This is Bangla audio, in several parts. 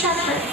shepherd.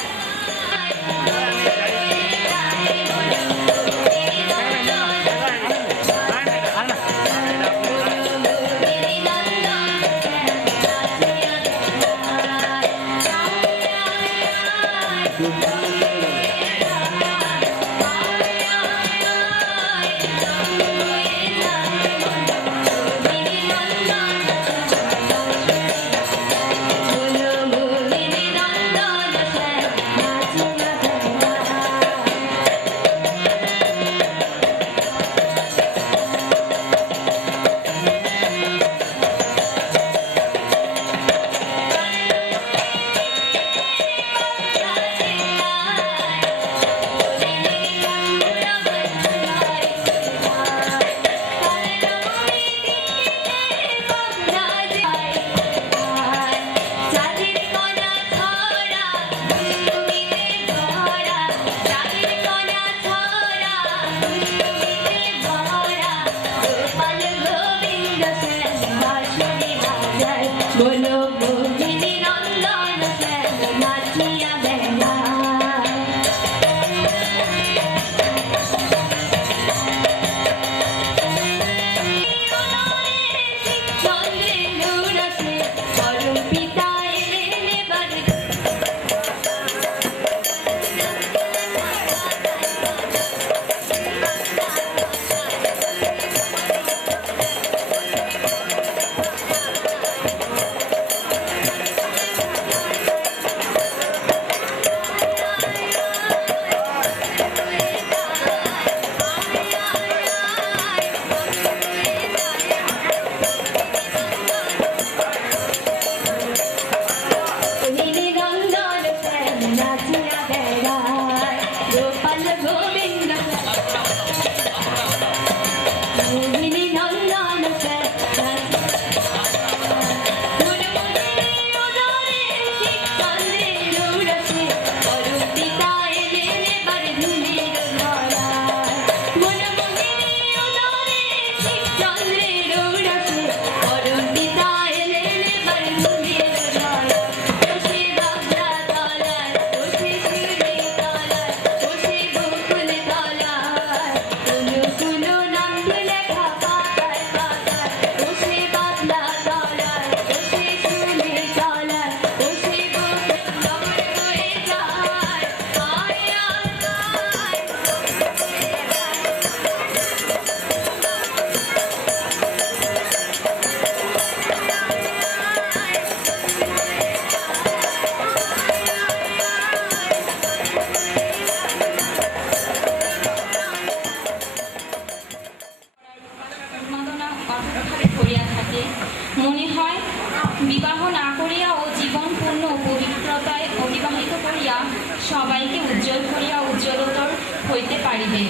সবাইকে উজ্জ্বল করিয়া উজ্জ্বলতর হইতে পারিবে।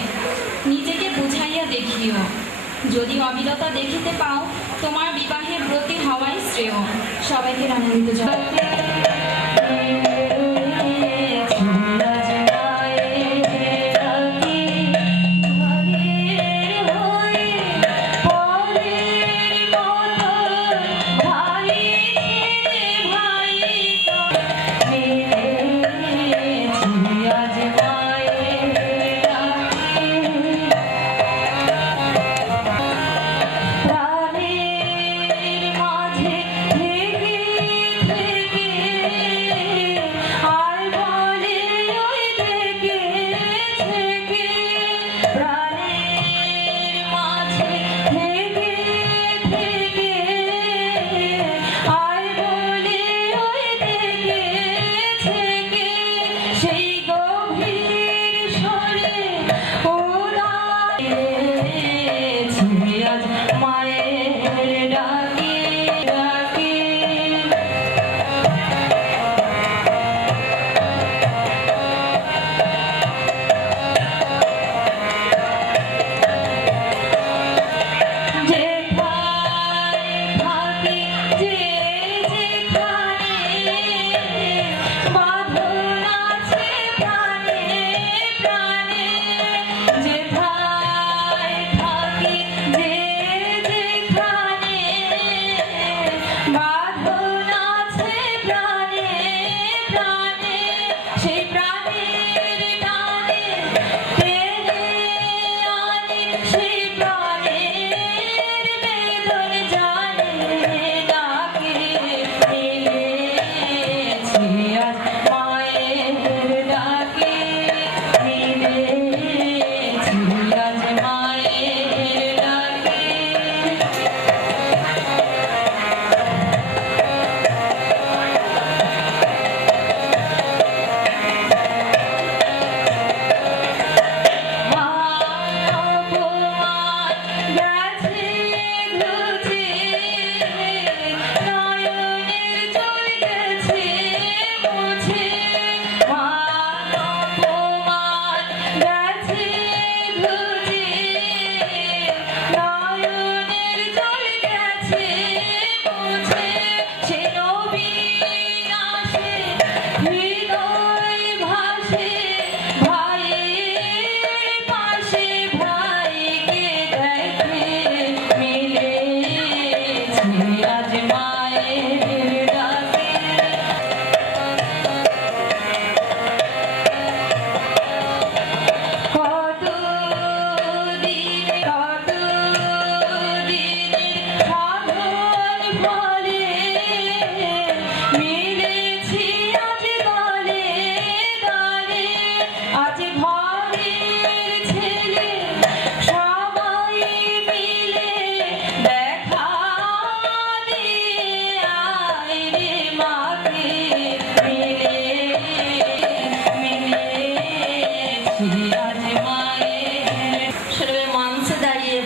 নিজেকে বুঝাইয়া দেখিও। যদি অবিরতা দেখিতে পাও, তোমার বিবাহে ব্রতী হওয়াই শ্রেয়। সবাইকে আনন্দিত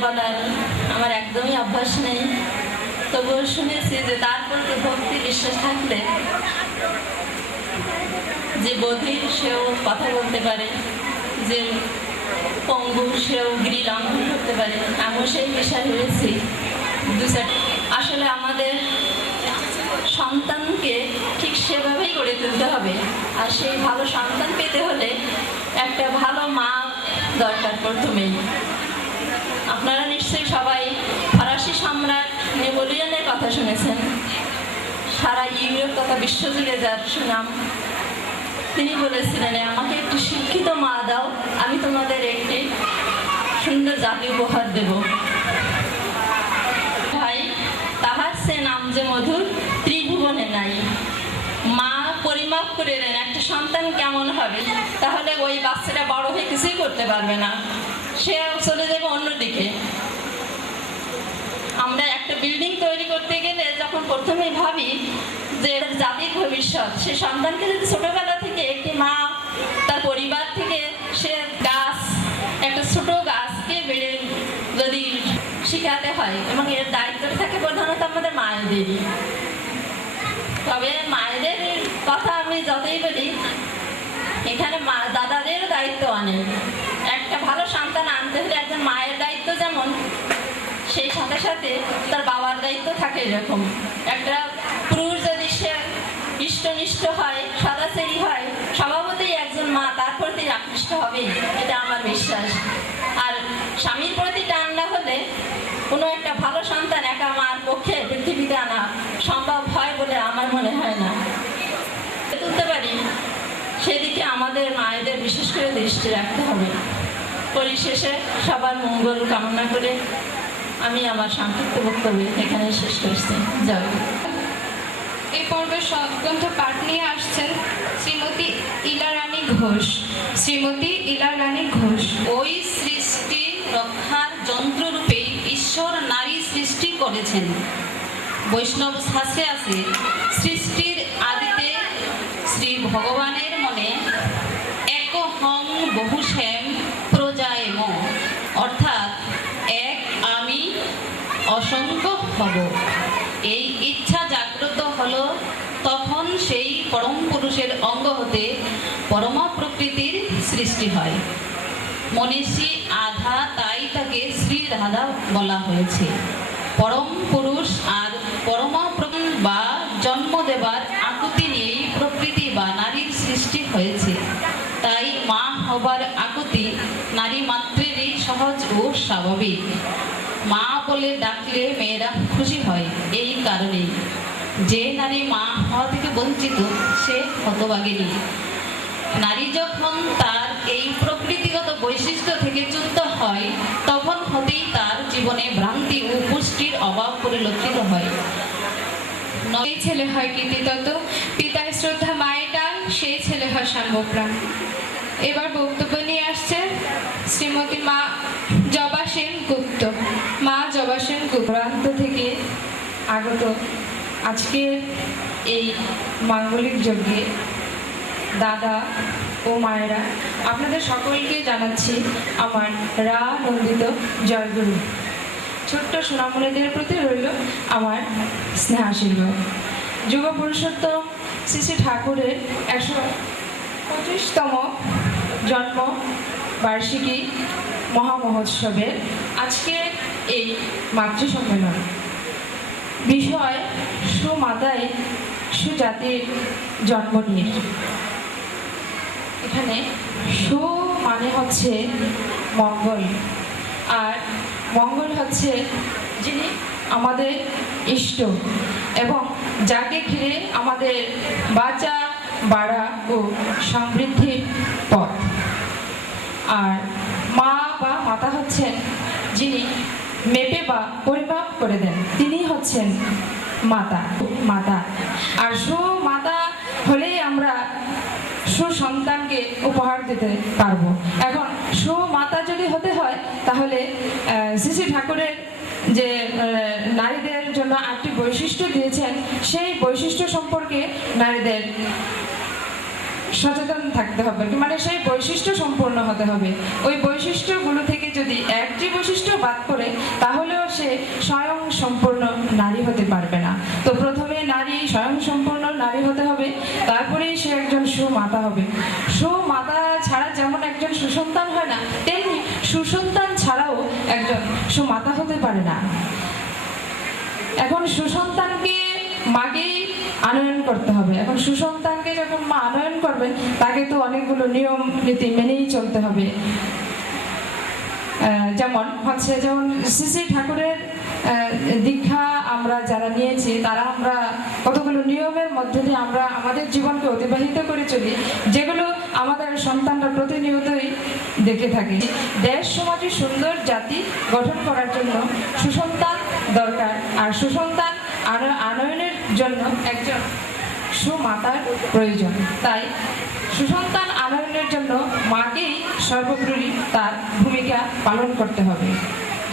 বলার আমার একদমই অভ্যাস নেই। তবুও শুনেছি যে তার প্রতি ভক্তি, বিশ্বাস থাকলে যে বধির সেও কথা বলতে পারে, যে পঙ্গু সেও গ্রি লঙ্ঘন করতে পারে। এমন সেই বিষয় হয়েছি দু আসলে আমাদের সন্তানকে ঠিক সেভাবেই গড়ে তুলতে হবে। আর সেই ভালো সন্তান পেতে হলে একটা ভালো মা দরকার প্রথমেই। নিশ্চয়ই সবাই ফরাসি সম্রাট নেপোলিয়নের কথা শুনেছেন। সারা ইউরোপ তথা বিশ্বজুড়ে যার সুনাম। তিনি বলেছিলেন, আমাকে একটি শিক্ষিত মা দাও, আমি তোমাদের একটি সুন্দর জাতি উপহার দেব। ভাই, তাহার সে নাম যে মধুর ত্রিভুবনে নাই। মা পরিমাপ করে নেন, একটা সন্তান কেমন হবে? তাহলে ওই বাচ্চাটা বড় হয়ে কিছুই করতে পারবে না। সে চলে যাবে অন্যদিকে। আমরা একটা বিল্ডিং তৈরি করতে গেলে যখন প্রথমেই ভাবি যে জাতির ভবিষ্যৎ, সে সন্তানকে যদি ছোটবেলা থেকে একটি মা, তার পরিবার থেকে সে গাছ, একটা ছোট গাছকে বেড়ে যদি শিখাতে হয় এবং এর দায়িত্বটা থাকে প্রধানত আমাদের মায়েদেরই তবে মায়েদের কথা আমি যতই বলি, এখানে মা, দাদাদেরও দায়িত্ব অনেক। একটা ভালো সন্তান আনতে হলে একজন মায়ের দায়িত্ব যেমন সেই সাথে সাথে তার বাবার দায়িত্ব থাকে এরকম। একটা পুরুষ যদি সে ইষ্টনিষ্ঠ হয়, সদাচারী হয়, স্বভাবতই একজন মা, তার প্রতি আকৃষ্ট হবেই, এটা আমার বিশ্বাস। আর স্বামীর প্রতি টান না হলে কোনো একটা ভালো সন্তান একা মার পক্ষে পৃথিবীতে আনা সম্ভব হয় বলে আমার মনে হয় না। তুলতে পারি, সেদিকে আমাদের মায়েদের বিশেষ করে দৃষ্টি রাখতে হবে। পরিশেষে সবার মঙ্গল কামনা করে আমি আমার সংক্ষিপ্ত বক্তব্য এখানে শেষ করছি। জয় এই পর্বে গ্রন্থ পাঠ নিয়ে আসছেন শ্রীমতী ইলা রানী ঘোষ। শ্রীমতী ইলা রানী ঘোষ, ওই সৃষ্টি রক্ষার যন্ত্ররূপে ঈশ্বর নারী সৃষ্টি করেছেন। বৈষ্ণব শাস্ত্রে আছে, সৃষ্টির আদিতে শ্রী ভগবানের মনে এক হং বহু শ্যাম প্রজায় ম অর্থাৎ এক আমি অসংখ্য হব। এই ইচ্ছা জাগ্রত হলো, তখন সেই পরম পুরুষের অঙ্গ হতে পরমা প্রকৃতির সৃষ্টি হয়। মনীষী আধা তাই তাকে শ্রী রাধা বলা হয়েছে। পরম পুরুষ আর পরমা বা জন্ম দেবার আকুতি নিয়েই প্রকৃতি বা নারীর সৃষ্টি হয়েছে। তাই মা হবার আকুতি নারী মাত্রেরই সহজ ও স্বাভাবিক। বলে ডাকলে মেয়েরা খুশি হয়, এই কারণেই। যে নারী মা হওয়া থেকে বঞ্চিত, সে হতভাগিনী। নারী যখন তার এই প্রকৃতিগত বৈশিষ্ট্য থেকে চ্যুত হয়, তখন হতেই তার জীবনে ভ্রান্তি ও পুষ্টির অভাব পরিলক্ষিত হয়। এই ছেলে হয় কীর্তিতত পিতার শ্রদ্ধা মায়ের টান সেই ছেলে হয় সাম্যপ্রাণ। এবার বক্তব্য নিয়ে আসছে শ্রীমতী মা জবা সেন গুপ্ত, মা জবা সেন গুপ্ত প্রান্ত থেকে আগত। আজকে এই মাঙ্গলিক যজ্ঞে দাদা ও মায়েরা আপনাদের সকলকে জানাচ্ছি আমার রা নন্দিত জয়গুরু। ছোট্ট সোনামণিদের প্রতি রইল আমার স্নেহ আশীর্বাদ যুগ পুরুষোত্তম শ্রী শ্রী ঠাকুরের একশো পঁচিশতম জন্ম বার্ষিকী মহামহোৎসবের আজকে এই মাতৃ সম্মেলন বিষয় সুমাতায় সুজাতির জন্ম নিয়ে। এখানে সু মানে হচ্ছে মঙ্গল, আর মঙ্গল হচ্ছে যিনি আমাদের ইষ্ট এবং যাকে ঘিরে আমাদের বাঁচা, বাড়া ও সমৃদ্ধির পথ। আর মা বা মাতা হচ্ছেন যিনি মেপে বা পরিমাপ করে দেন, তিনি হচ্ছেন মাতা মাতা। আর সুমাতা হলেই আমরা সুসন্তানকে উপহার দিতে পারব। এখন সুমাতা যদি হতে হয়, তাহলে শ্রী ঠাকুরের যে নারীদের জন্য আটটি বৈশিষ্ট্য দিয়েছেন, সেই বৈশিষ্ট্য সম্পর্কে নারীদের সচেতন থাকতে হবে। মানে সেই বৈশিষ্ট্য সম্পূর্ণ হতে হবে। ওই বৈশিষ্ট্যগুলো থেকে যদি একটি বৈশিষ্ট্য বাদ করে তাহলেও সে স্বয়ং সম্পূর্ণ নারী হতে পারবে না। তো প্রথমে নারী, স্বয়ং সম্পূর্ণ নারী হতে হবে। তারপরেই সে একজন সুমাতা হবে। সুমাতা ছাড়া যেমন একজন সুসন্তান হয় না, তেমনি সুসন্তান ছাড়াও একজন সুমাতা হতে পারে না। এখন সুসন্তানকে মাকেই আনয়ন করতে হবে। এখন সুসন্তানকে যখন মা আনয়ন করবে, তাকে তো অনেকগুলো নিয়ম, নীতি মেনেই চলতে হবে। যেমন হচ্ছে যেমন শ্রী ঠাকুরের দীক্ষা আমরা যারা নিয়েছি, তারা আমরা কতগুলো নিয়মের মধ্যে দিয়ে আমরা আমাদের জীবনকে অতিবাহিত করে চলি, যেগুলো আমাদের সন্তানরা প্রতিনিয়তই দেখে থাকি। দেশ, সমাজে সুন্দর জাতি গঠন করার জন্য সুসন্তান দরকার। আর সুসন্তান আন- আনয়নের জন্য একজন সুমাতার প্রয়োজন। তাই সুসন্তান আনয়নের জন্য মাকেই সর্বোপরি তার ভূমিকা পালন করতে হবে।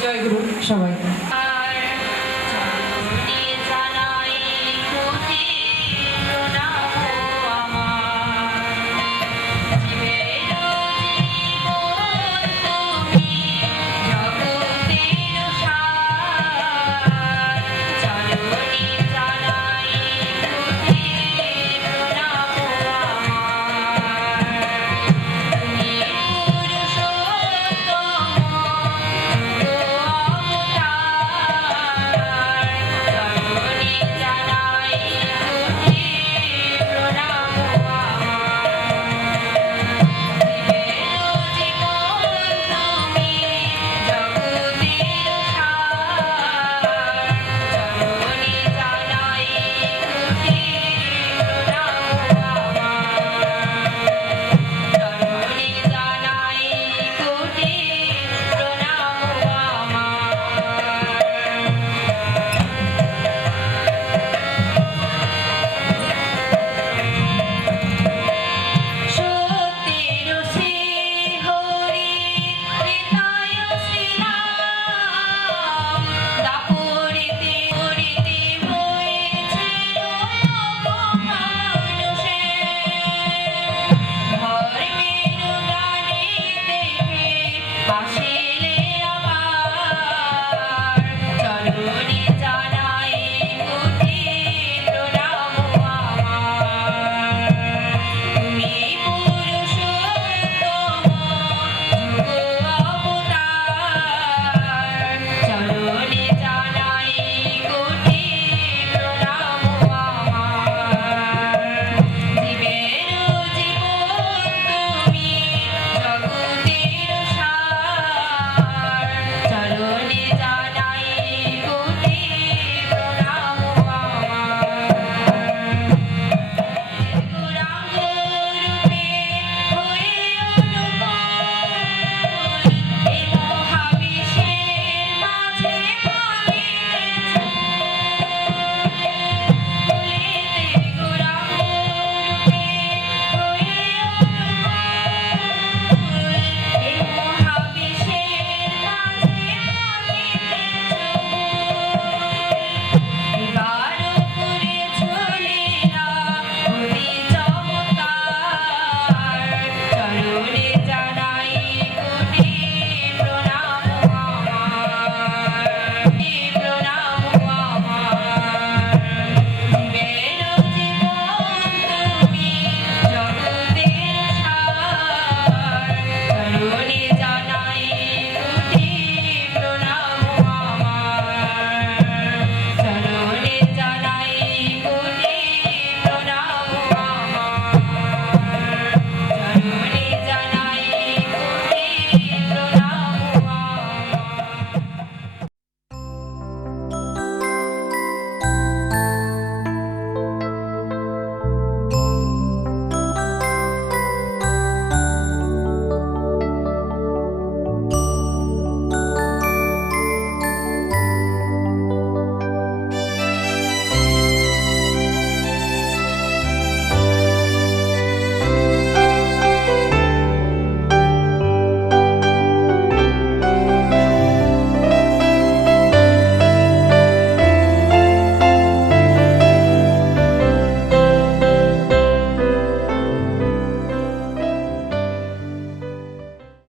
জয় গুরু সবাইকে।